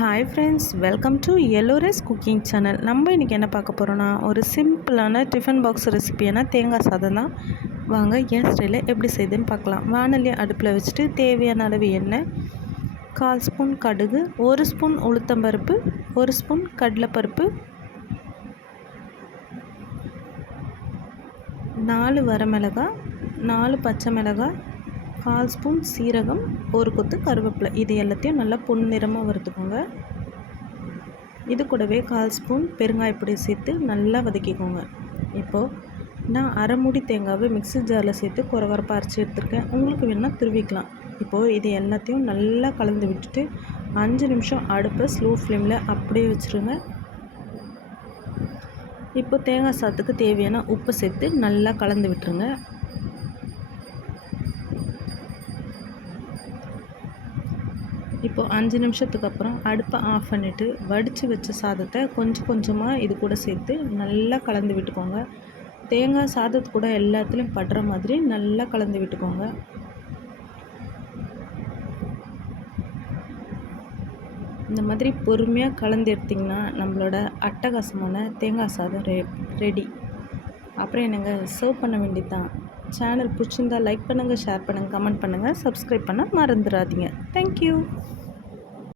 Hi friends, welcome to Ellora's cooking channel. நம்ம இன்றைக்கி என்ன பார்க்க போகிறோன்னா, ஒரு சிம்பிளான டிஃபன் பாக்ஸ் ரெசிபியான தேங்காய் சாதம் தான். வாங்க என் ஸ்டைலில் எப்படி செய்யுதுன்னு பார்க்கலாம். வானொலி அடுப்பில் வச்சுட்டு தேவையான அளவு எண்ணெய், 1/4 ஸ்பூன் கடுகு, 1 ஸ்பூன் உளுத்தம்பருப்பு, 1 ஸ்பூன் கடலைப்பருப்பு, 4 வரமிளகாய், 4 பச்சை மிளகாய், 1/4 ஸ்பூன் சீரகம், ஒரு கொத்து கருவேப்பிலை. இது எல்லாத்தையும் நல்லா பொன்னிறமாக வறுத்துக்கோங்க. இது கூடவே 1/4 ஸ்பூன் பெருங்காயப்பொடி சேர்த்து நல்லா வதக்கிக்கோங்க. இப்போது நான் அரை மூடி தேங்காவை மிக்ஸி ஜாரில் சேர்த்து குறகுறப்பாக அரைச்சி எடுத்துருக்கேன். உங்களுக்கு வேணால் துருவிக்கலாம். இப்போது இது எல்லாத்தையும் நல்லா கலந்து விட்டுட்டு 5 நிமிஷம் அடுப்பை ஸ்லோ ஃப்ளேமில் அப்படியே வச்சுருங்க. இப்போ தேங்காய் சாதத்துக்கு தேவையான உப்பு சேர்த்து நல்லா கலந்து விட்டுருங்க. இப்போது 5 நிமிஷத்துக்கு அப்புறம் அடுப்பை ஆஃப் பண்ணிவிட்டு வடித்து வச்ச சாதத்தை கொஞ்சம் கொஞ்சமாக இது கூட சேர்த்து நல்லா கலந்து விட்டுக்கோங்க. தேங்காய் சாதத்து கூட எல்லாத்துலேயும் படுற மாதிரி நல்லா கலந்து விட்டுக்கோங்க. இந்த மாதிரி பொறுமையாக கலந்து எடுத்திங்கன்னா நம்மளோட அட்டகாசமான தேங்காய் சாதம் ரெடி. அப்புறம் என்னங்க, சர்வ் பண்ண வேண்டியது தான். சேனல் பிடிச்சிருந்தால் லைக் பண்ணுங்கள், ஷேர் பண்ணுங்கள், கமெண்ட் பண்ணுங்கள், சப்ஸ்கிரைப் பண்ண மறந்துடாதீங்க. தேங்க்யூ.